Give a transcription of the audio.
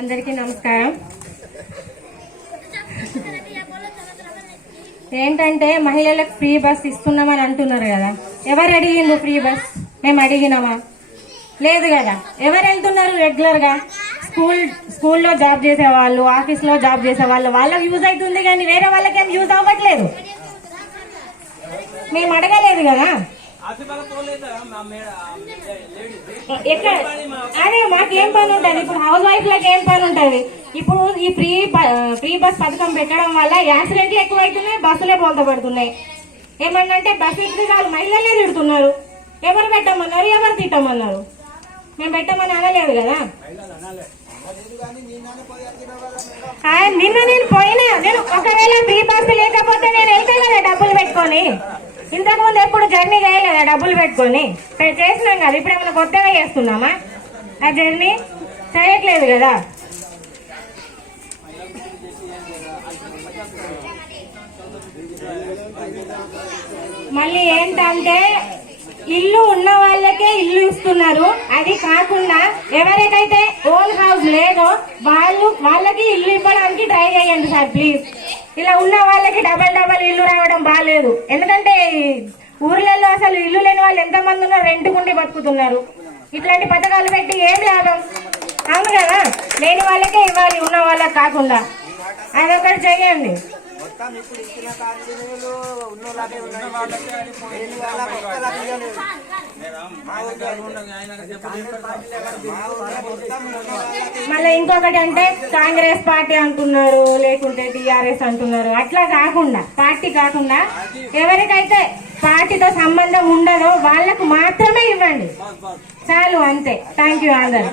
అందరికీ నమస్కారం. ఏంటంటే మహిళలకు ఫ్రీ బస్ ఇస్తున్నామని అంటున్నారు కదా. ఎవరు అడిగిండు ఫ్రీ బస్? మేము అడిగినామా? లేదు కదా. ఎవరు వెళ్తున్నారు రెగ్యులర్ గా? స్కూల్లో జాబ్ చేసే వాళ్ళు, ఆఫీస్ లో జాబ్ చేసే వాళ్ళు, వాళ్ళకి యూజ్ అవుతుంది కానీ వేరే వాళ్ళకి ఏం యూజ్ అవ్వట్లేదు. మేము అడగలేదు కదా. అదే మాకేం పని ఉంటుంది? ఇప్పుడు హౌస్ వైఫ్ లకు ఏం పని ఉంటుంది? ఇప్పుడు ఈ ఫ్రీ బస్ పథకం పెట్టడం వల్ల యాక్సిడెంట్లు ఎక్కువైతున్నాయి, బస్సులే బోల్త పడుతున్నాయి. ఏమన్నంటే బస్సు ఎక్కితే చాలు మహిళలే తిడుతున్నారు. ఎవరు పెట్టమన్నారు, ఎవరు తిట్టమన్నారు? మేము పెట్టమని అనలేదు కదా. నిన్న నేను పోయినా, నేను ఒకవేళ ఫ్రీ బస్ లేకపోతే నేను వెళ్తే కదా డబ్బులు పెట్టుకొని. ఇంతకుముందు ఎప్పుడు జర్నీ చేయలేదా డబ్బులు పెట్టుకొని? చేసినాం కదా. ఇప్పుడు ఏమైనా కొత్తగా చేస్తున్నామా? ఆ జర్నీ చేయట్లేదు కదా. మళ్ళీ ఏంటంటే ఇల్లు ఉన్న వాళ్ళకే ఇల్లు ఇస్తున్నారు. అది కాకుండా ఎవరికైతే ఓన్ హౌస్ లేదో వాళ్ళకి ఇల్లు ఇవ్వడానికి ట్రై చేయండి సార్ ప్లీజ్. ఇలా ఉన్న వాళ్ళకి డబల్ ఇల్లు రావడం బాగాలేదు. ఎందుకంటే ఊర్లలో అసలు ఇల్లు లేని వాళ్ళు ఎంతమంది ఉన్నారు, రెంట్కుండి బతుకుతున్నారు. ఇట్లాంటి పథకాలు పెట్టి ఏం లాభం? అవును కదా. లేని వాళ్ళకే ఇవ్వాలి, ఉన్న వాళ్ళకి కాకుండా. అదొకటి చెయ్యండి. మళ్ళీ ఇంకొకటి అంటే కాంగ్రెస్ పార్టీ అంటున్నారు, లేకుంటే టిఆర్ఎస్ అంటున్నారు. అట్లా కాకుండా, పార్టీ కాకుండా ఎవరికైతే పార్టీతో సంబంధం ఉండదో వాళ్ళకు మాత్రమే ఇవ్వండి చాలు, అంతే. థ్యాంక్ యూ అందరు.